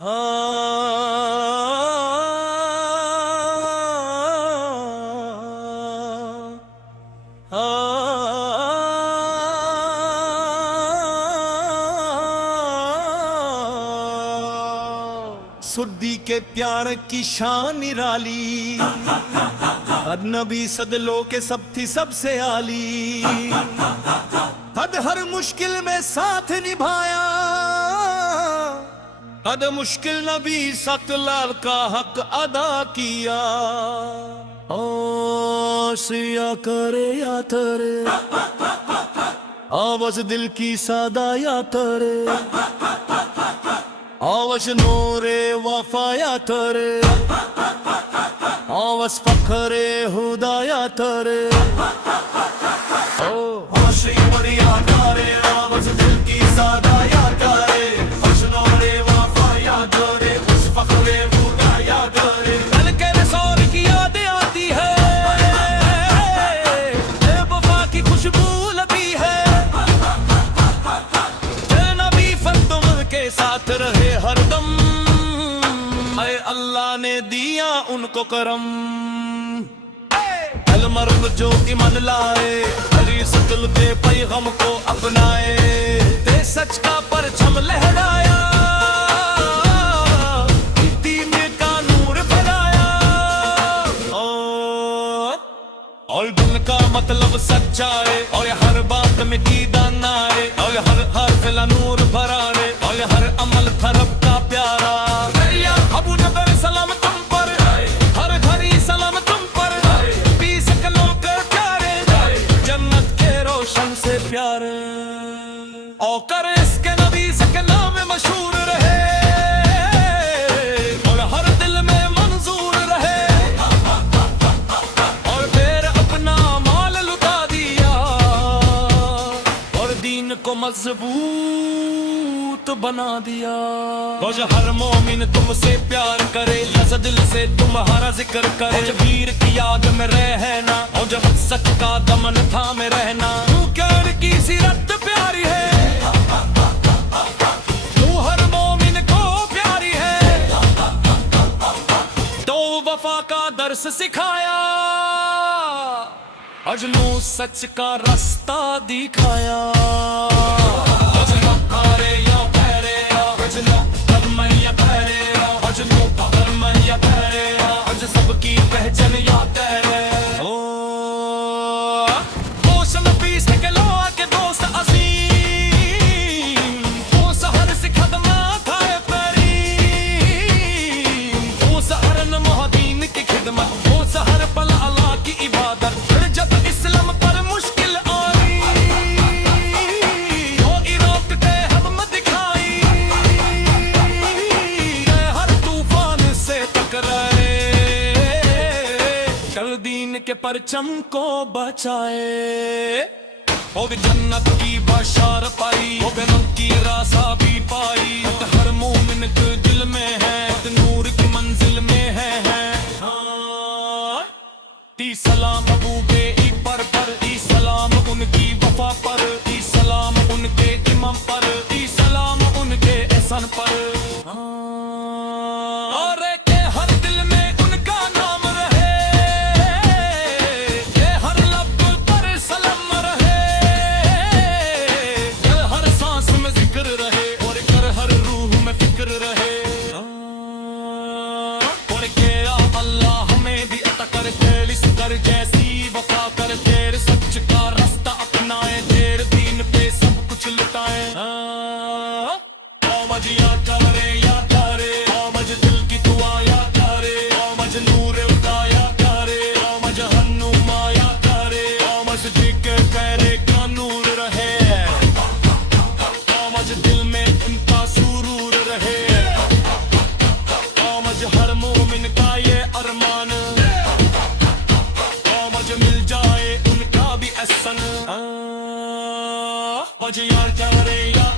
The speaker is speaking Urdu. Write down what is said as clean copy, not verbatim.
سردی کے پیار کی شان نرالی، نبی صدلوں کے سب تھی سب سے عالی، ہر مشکل میں ساتھ نبھایا، ہر مشکل نبی سات لال کا حق ادا کیا۔ سیا کرے یا ترے آواز دل کی سادہ یا ترے، آواز نور وفا یا ترے، آواز فخر خدا یا ترے، آواز یا ترے، آواز دل کی سادہ یا ترے، آواز نور وفا یا ترے، آواز فخر خدا یا ترے۔ دل کے رسول کی یادیں آتی ہے، اے وفا کی خوشبو لگی ہے، اے نبی فردم کے ساتھ رہے ہر دم، اے اللہ نے دیا ان کو کرم۔ المرد جو ایمان لائے، حریص دل کے پیغام کو اپنائے، تے سچ کا پرچم لہرایا، دین کا نور پھیلایا، اور دل کا مطلب سچا ہے، اور ہر بات میں عقیدت ہے، اور ہر حرف لا نور بھرا ہے، اور ہر عمل تھا رب کا پیارا۔ ابو نبی سلام تم پر، ہر گھڑی سلام تم پر، پی سکلوں کے پیارے، جنت کے روشن سے پیار، او کر اس کے نبی سے کے نام مشہور رہے، اور ہر دل میں منظور رہے، اور پھر اپنا مال لٹا دیا، اور دین کو مضبوط بنا دیا۔ اور جو ہر مومن تم سے پیار کرے، لذ دل سے تمہارا ذکر کرے، جو پیر کی یاد میں رہنا، اور جب سچ کا دمن تھامے رہنا، کیونکہ ان کی سیرت پیاری ہے، تو ہر مومن کو پیاری ہے، تو وفا کا درس سکھایا، اجنو سچ کا راستہ دکھایا۔ سب کی پہچان یا تیرے، موسم پیس کے لوا کے دوست عظیم، وہ سحر سے خدمات ہے پری، وہ سحر محدین کی خدمت، وہ سحر پل اللہ کی عبادت، پھر جب اسلام پر مشکل آئی، وہ عراق کے حدم دکھائی، ہر طوفان سے ٹکرائے، دین کے پرچم کو بچائے، وہ بھی جنت کی بشار پائی، وہ بھی نور کی راسا بھی پائی، ہر مومن کے دل میں ہے، نور کی منزل میں ہے۔ تی سلام ابو بے پر پر، تی سلام ان کی وفا پر، تی سلام ان کے امام پر، تی سلام ان کے احسان پر، اور کہ ہر دل میں ان کا نام رہے، جیسی وفا کر تیر سچ کا راستہ اپنائے، تیر دین پہ سب کچھ لٹائے۔ آمج یا تارے یا تارے، آمج دل کی دعا یا تارے، آمج نور ادا یا تارے، آمج ہنما یا تارے، آمج دل کے پیرے کا نور رہے، آمج دل میں ان کا سرور رہے، آمج ہر مومن کا یہ ارمان، مل جائے ان کا بھی احسن۔ آج یا تارے یا